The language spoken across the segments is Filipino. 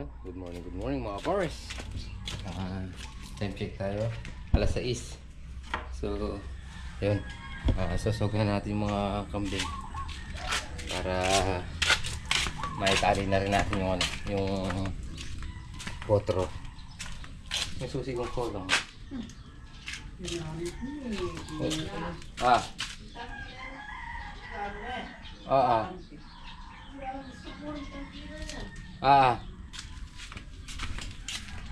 Yan. Good morning mga pars. Time check tayo. Alas 6. So, yun. Sasognan natin yung mga kambing para maitali na rin natin yung yung potro. May susi kong kolong.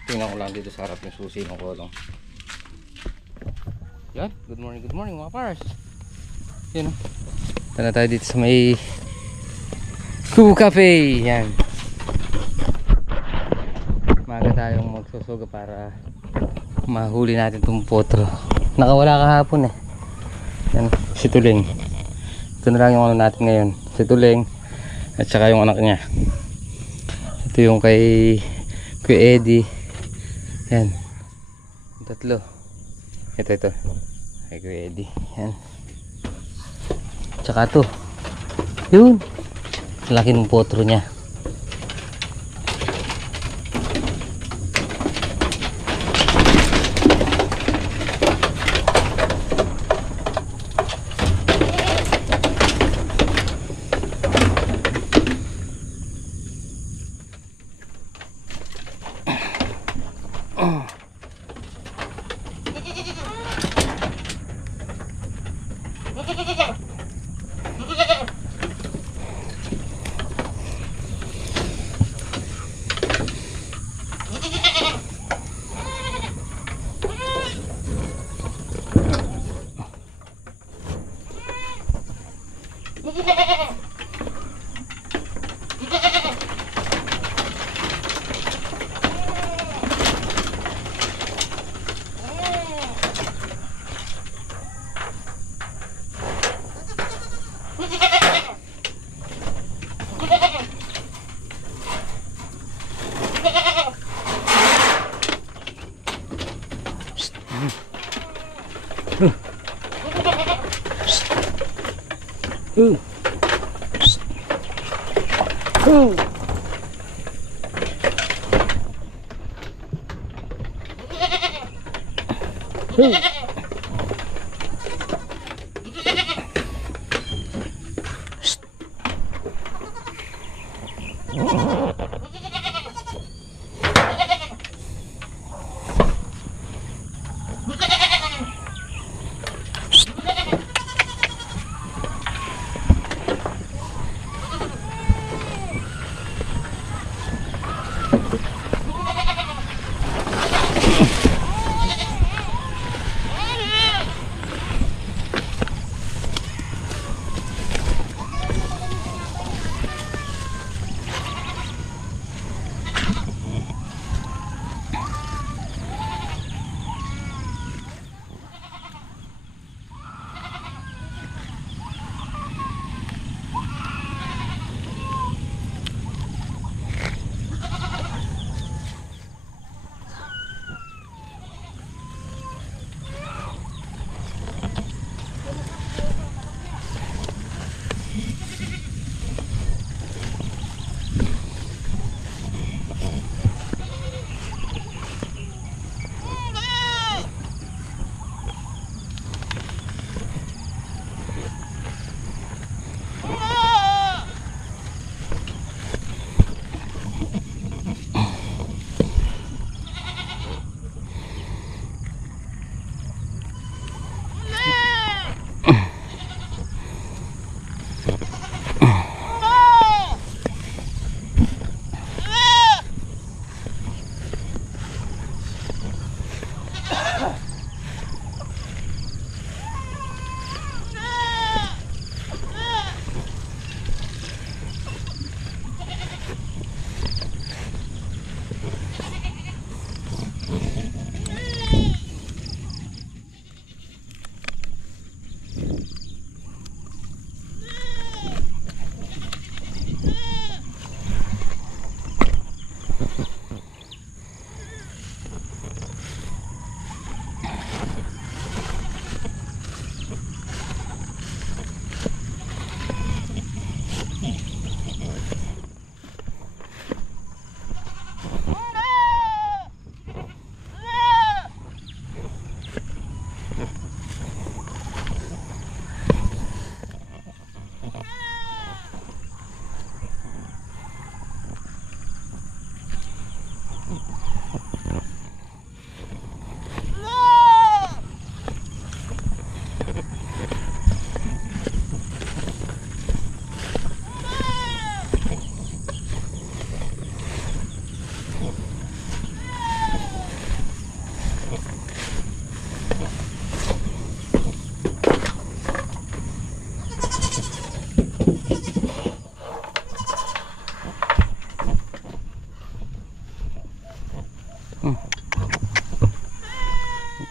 Tingnan ko lang dito sa harap yung susi ng kolong. Yan, good morning mga pars. Yan o. Tara tayo dito sa may Kubo Cafe. Yan. Maaga tayong magsusuga para mahuli natin itong potro. Nakawala kahapon eh. Yan, si Tuling. Ito na lang yung ano natin ngayon. Si Tuling at saka yung anak niya. Ito yung kay Kuya Eddie. Yan. Yung tatlo. Ito. Kay Kuya Eddie. Yan. Tsaka ito. Yun. Laki ng potro niya.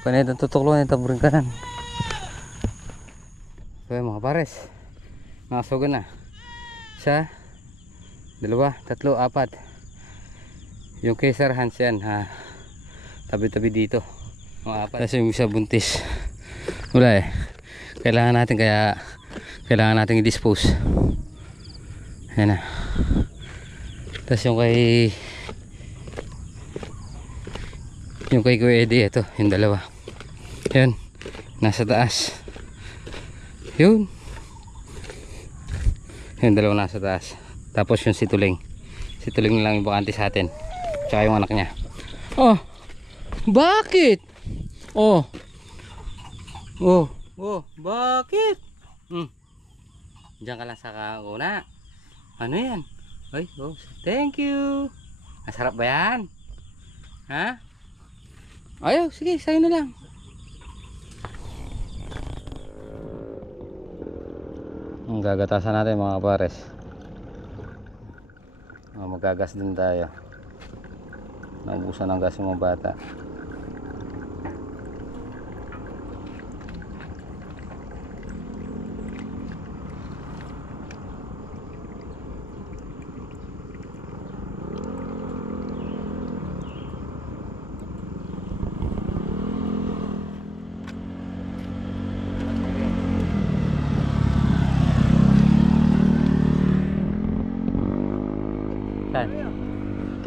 Panay itong tutuklo na itaburin kanan. So mga pares, nakasugan na. Isa, dalawa, tatlo, apat. Yung kay Sir Hans yan ha, tabi-tabi dito. Mga apat. Kasi yung isa buntis. Wala kailangan natin, kaya kailangan natin i-dispose. Ayan na. Tapos yung kay Kuya Eddie, ito yung dalawa. Yan, nasa taas. Yun, yung dalawa nasa taas. Tapos yung si Tuling na lang yung bakante sa atin, tsaka yung anak niya. Oh, bakit? Oh, bakit? Diyan ka lang sa kauna. Ano yan? Ay, thank you. Masarap ba yan? Ha? Ayaw, sige, sa'yo na lang. Ang gagatasan natin mga pares. Magagas din tayo. Naubusan ng gas yung mga bata.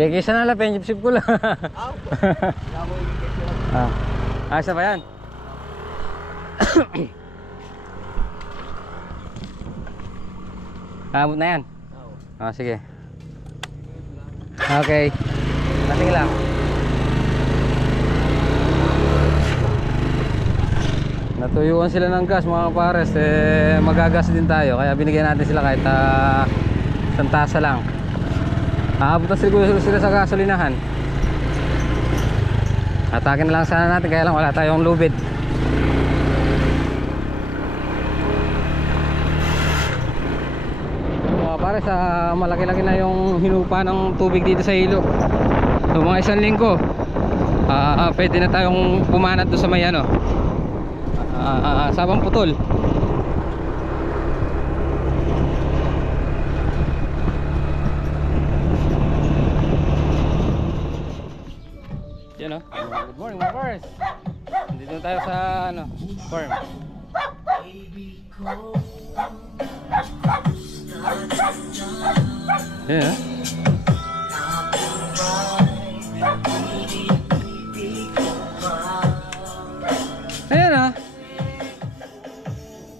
Kaya kisa na lang, penjip-sip ko lang. Asa ba yan? Kamot na yan? Sige. Okay. Nating lang. Natuyuan sila ng gas mga pares. Magagas din tayo. Kaya binigyan natin sila kahit isang tasa lang. Aabot na sila sa gasolinahan. Atakin na lang sana natin, kaya lang wala tayong lubid. Pare, sa malaki-laki na yung hinupa ng tubig dito sa ilog. So mga isang linggo pwede na tayong pumanat doon sa may Sabang Putol. Yan good morning mga cars. Dito tayo sa farm. Yan Ayan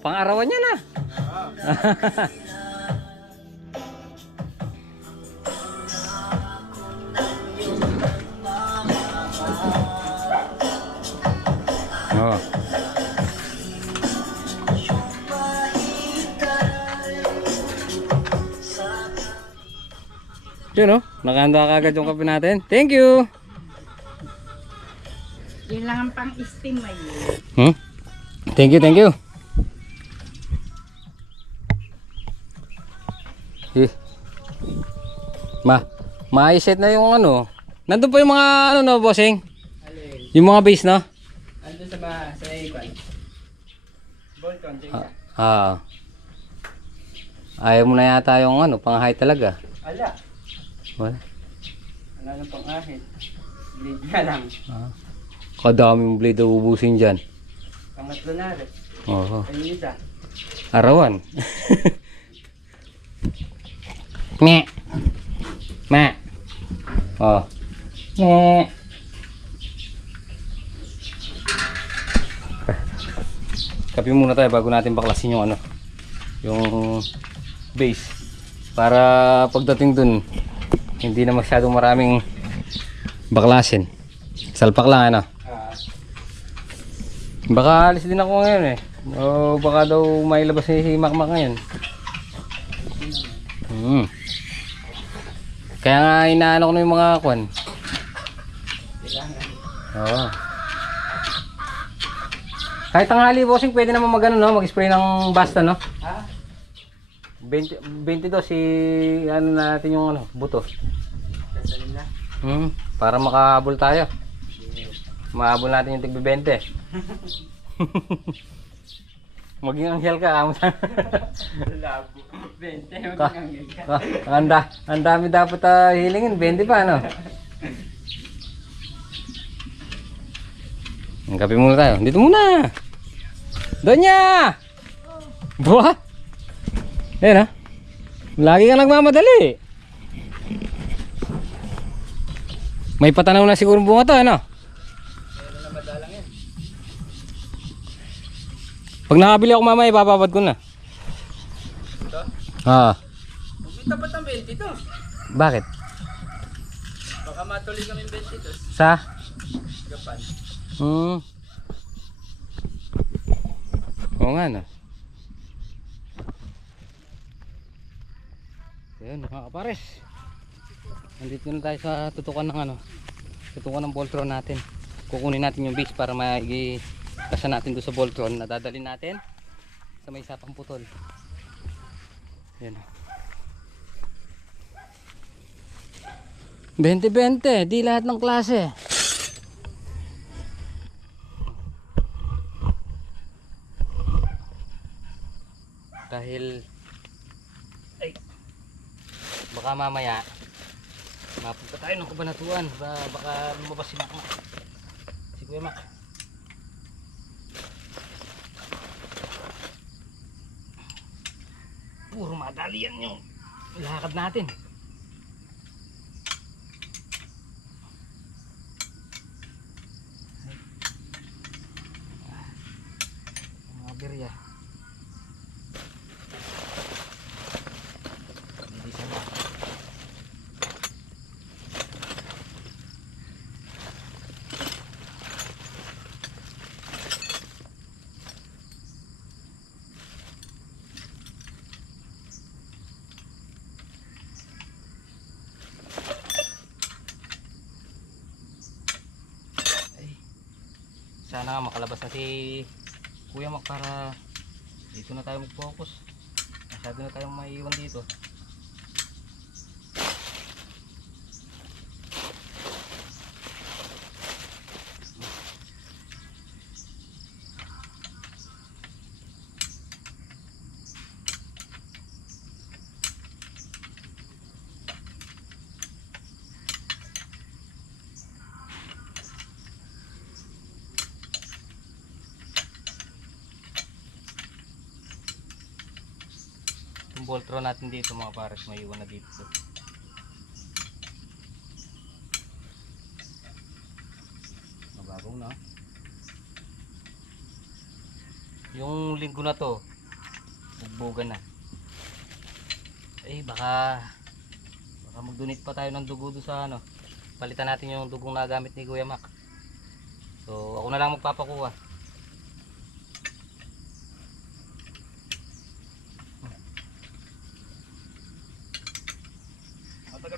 pang-arawan niya na. Yun nakahanda kagad yung kape natin. Thank you. Yun lang ang pang-steam ngayon. Thank you. Ma-set na yung nandun pa yung mga bossing? Yung mga base Nandun sa iban. Bolton, ayaw mo na yata yung pang height talaga. Wala nang pang-ahit. Blade na lang. Kadaming blade ubusin dyan. Pangatlo na rin. Ayun isa. Arawan. Me. Kape muna tayo bago natin baklasin yung yung base, para pagdating dun hindi na masyadong maraming baklasin. Salpak lang baka alis din ako ngayon o baka daw may labas si Makmak ngayon. Kaya nga inaano ko na yung mga kwan. Kahit tanghali bossing pwede naman mag-spray ng basta 22 si natin yung buto. Para makahabol tayo. Mahabol natin yung tigbe-20. Maging anghel ka, amo sana. Labo. 20. Ka- Magkakangin ka. Ang dami dapat hilingin, 20 pa, ano? Ang kape muna tayo. Dito muna! Donya! Buha! Ayan, ha? Lagi ka nagmamadali. May patanaw na siguro bunga to, ano? Meron na madalang yan. Pag nakabili ako mamaya, ipapabad ko na. Ito? Ah, Huwag tapat ng 20 to. bakit? Baka matuloy kami 20 to. Sa? Gapan. Oo nga, no? Ayun, mga kapares. Nandito na tayo sa tutukan ng ano, tutukan ng Voltron natin. Kukunin natin yung base para maigikasa natin doon sa Voltron na dadalhin natin sa may sapang putol. Ayan. 20-20, di lahat ng klase. Dahil ay baka mamaya mapunta tayo ng Kabanatuan, baka lumabas si Mac. Si Kuya Mac. Puro madali yan yung lakad natin. Mga birya. Hindi sana. Sana nga makalabas na si Kuya Mac para dito na tayo mag-focus. Masyado na tayong maiiwan dito. Yung Voltron natin dito mga pares, may iwan na dito. Mababaw na. Yung linggo na to, bugbugan na. Eh baka mag-donate pa tayo ng dugo doon sa ano. Palitan natin yung dugong nagamit ni Kuya Mac. So ako na lang magpapakuha.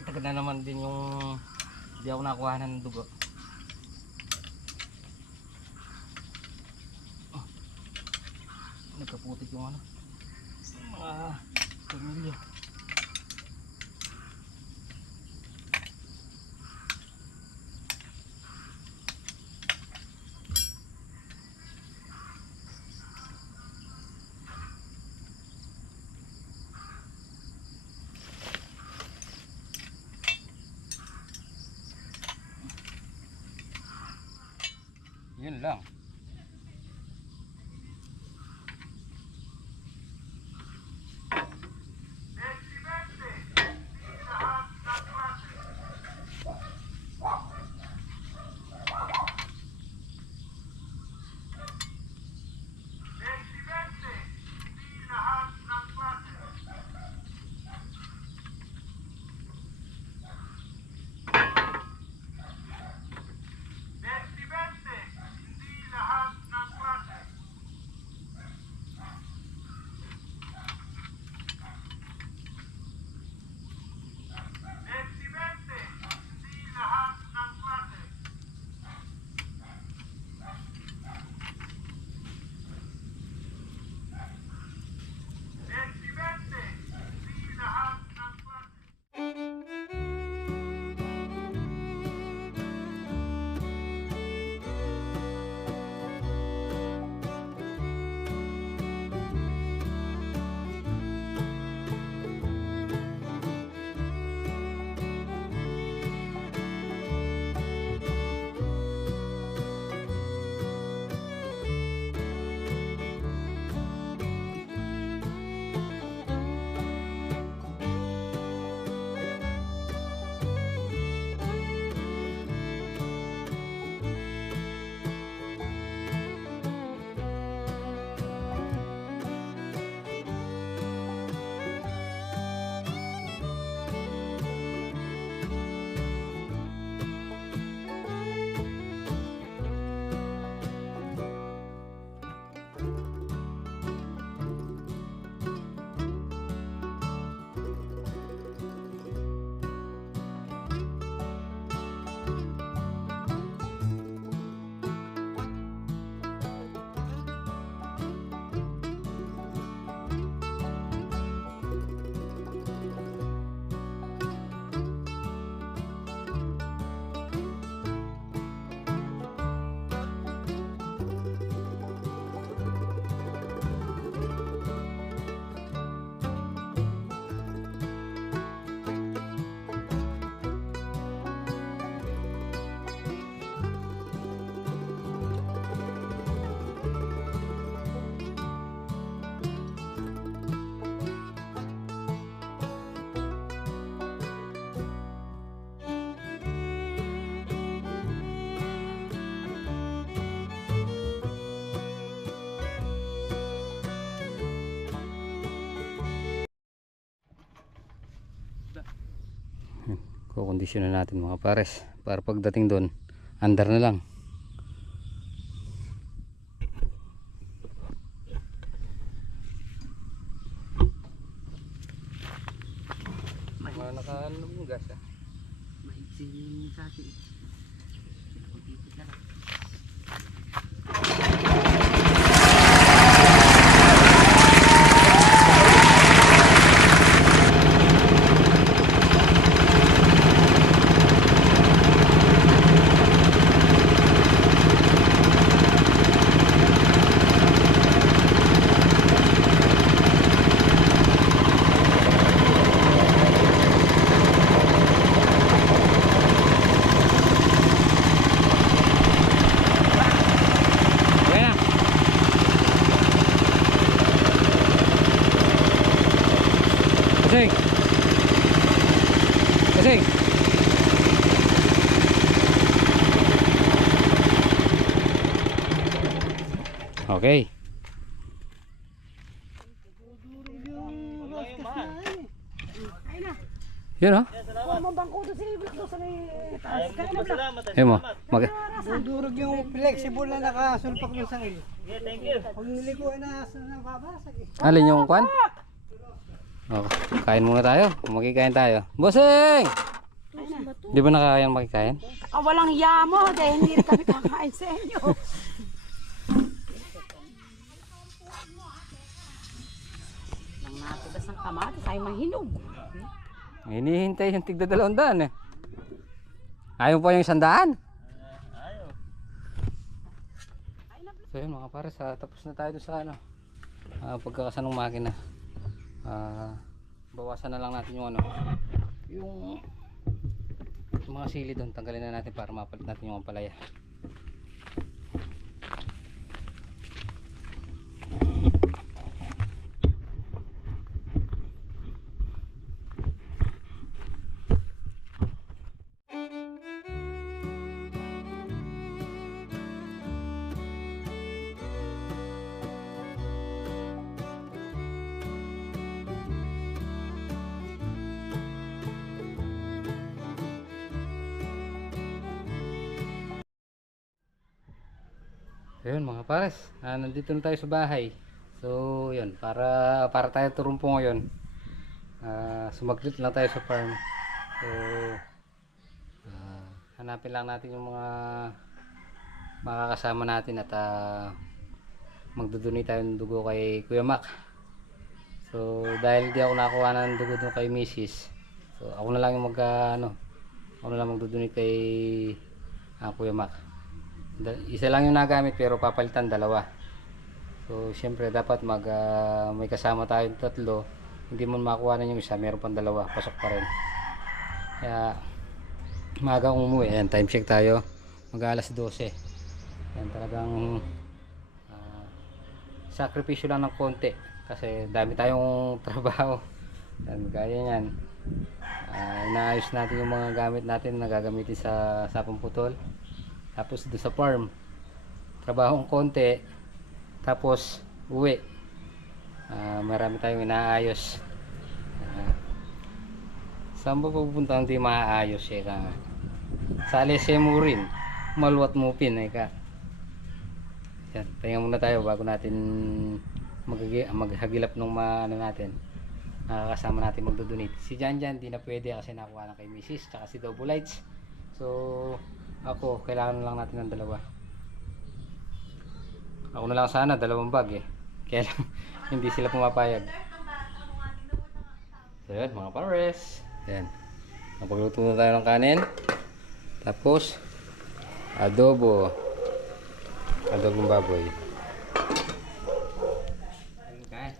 Tagal na naman din yung hindi ako nakuha ng dugo. Nagkaputik yung ano, mga pamilya. Yun lang. kukondisyonan natin mga pares para pagdating doon andar na lang. Mga nakaanong gas ah. Maigsin yung sa atin. Pagpipit na lang. Okay na. Kasing. Kasing. Okay. Yun oh. Mabangko doon sila doon sa may taas. Kaya na vlog. Ayun mo. Dudurog yung flexible na nakasulpak mo sa iyo. Thank you. Pag nilikuan na nababasag eh. Alin yung kwan? Okay. Kain muna tayo. Magkikain tayo. Bossing! Di ba nakakayang makikain? Ah, walang hiya mo dahil hindi rin kami kakain sa inyo. Nang natugas ng kamatis ay mahinog. Hinihintay yung tigda 200 eh. Ayaw pa yung 100? So yun mga pares, tapos na tayo sa ano, pagkakasanong makina. Bawasan na lang natin yung ano, yung mga sili doon, tanggalin na natin para mapalit natin yung ampalaya. Ayun mga pares, nandito na tayo sa bahay. So yun, para tayo turumpo ngayon. Sumaglit lang tayo sa farm. So hanapin lang natin yung mga makakasama natin at magdudunay tayo ng dugo kay Kuya Mac. So dahil di ako nakakuha ng dugo doon kay Mrs. So ako na lang yung ako na lang magdudunay kay Kuya Mac. Isa lang yung nagamit pero papalitan 2. So syempre dapat may kasama tayong 3. Hindi mo makuha na yung isa, meron pang 2, pasok pa rin. Kaya maaga akong umuwi. Ayan, time check tayo, mag alas 12. Ayan, talagang sakripisyo lang ng konti kasi dami tayong trabaho. Ayan, gaya nyan, inaayos natin yung mga gamit natin na gagamitin sa sapong putol. Tapos doon sa farm, trabahong konti, tapos uwi. Marami tayong inaayos. Saan ba pupunta hindi maaayos eh ka? Sa alesya mo rin, maluwat mo pin eh ka. Yan, pahinga muna tayo bago natin maghagilap ng natin. Nakakasama natin magdodonate. Si Jan di na pwede kasi nakuha na kay Mrs. Tsaka si Double Lights. So ako, kailangan lang natin ng 2. Ako na lang sana 2 bag eh. Kaya lang hindi sila pumapayag. So yun mga pares. Yan. Napagluto na tayo ng kanin. Tapos adobong baboy. Okay.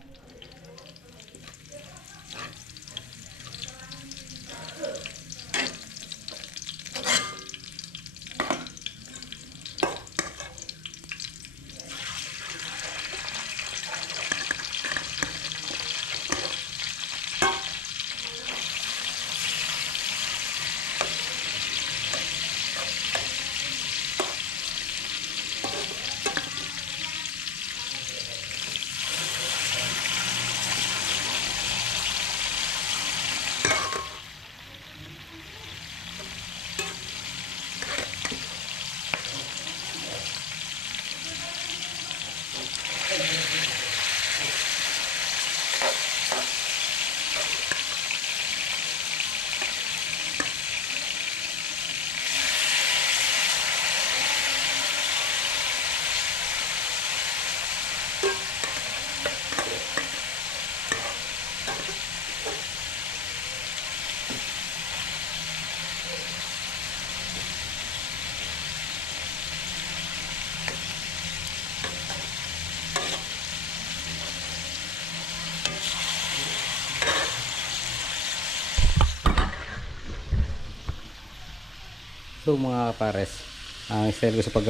So mga pares, ang style ko sa pag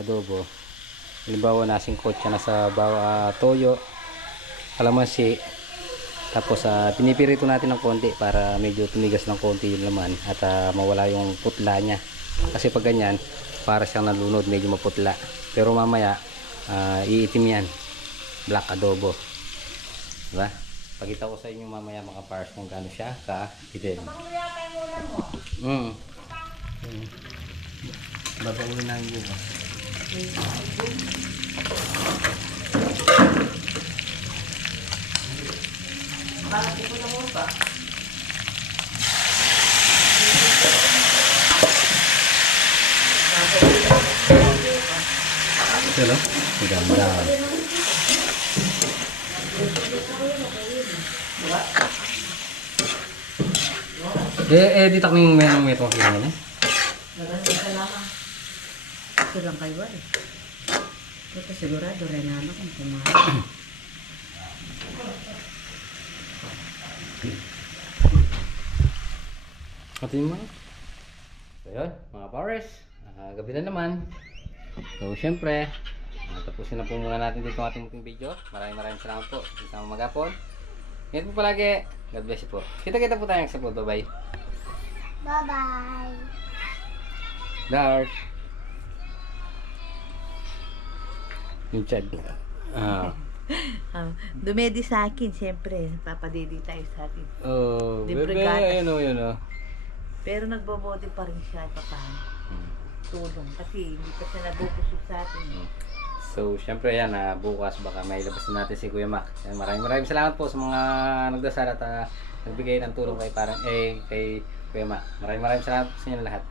adobo, halimbawa nasingkot siya na sa toyo, kalamansi, tapos pinipirito natin ng konti para medyo tumigas ng konti yung laman at mawala yung putla niya. Kasi pag ganyan, para siyang nalunod, medyo maputla. Pero mamaya, iitim yan. Black adobo. Diba? Pakita ko sa inyo mamaya mga pars kung gaano siya ka-itim. Babawin na yung buka. Bakit ito na mo ba? Ito lang? Maganda. Edit ako yung may itong kinain eh. Maraming salamat. Ito lang kayo eh. Ito sigurado rin naman kung kumain. Atin mo. So yun, mga powers. Gabi na naman. So syempre, tapusin na po muna natin dito ang ating video. Maraming salamat po. Isang magapon. Ingat po palagi. God bless you po. Kita-kita po tayo sa photo. Bye. Bye-bye. Dark. Yung Chad. Dumedi sa akin, siyempre. Papadedi tayo sa atin. Oh, Libre bebe. gatas. Ayun o, yun o. Pero nagbobote pa rin siya papaano. Tulong. Kasi hindi pa siya nabubusog sa atin. So, syempre yan, bukas baka may labasin natin si Kuya Mac. Yan, maraming salamat po sa mga nagdasal at nagbigay ng tulong kay Kuya Mac. Maraming salamat po sa inyo lahat.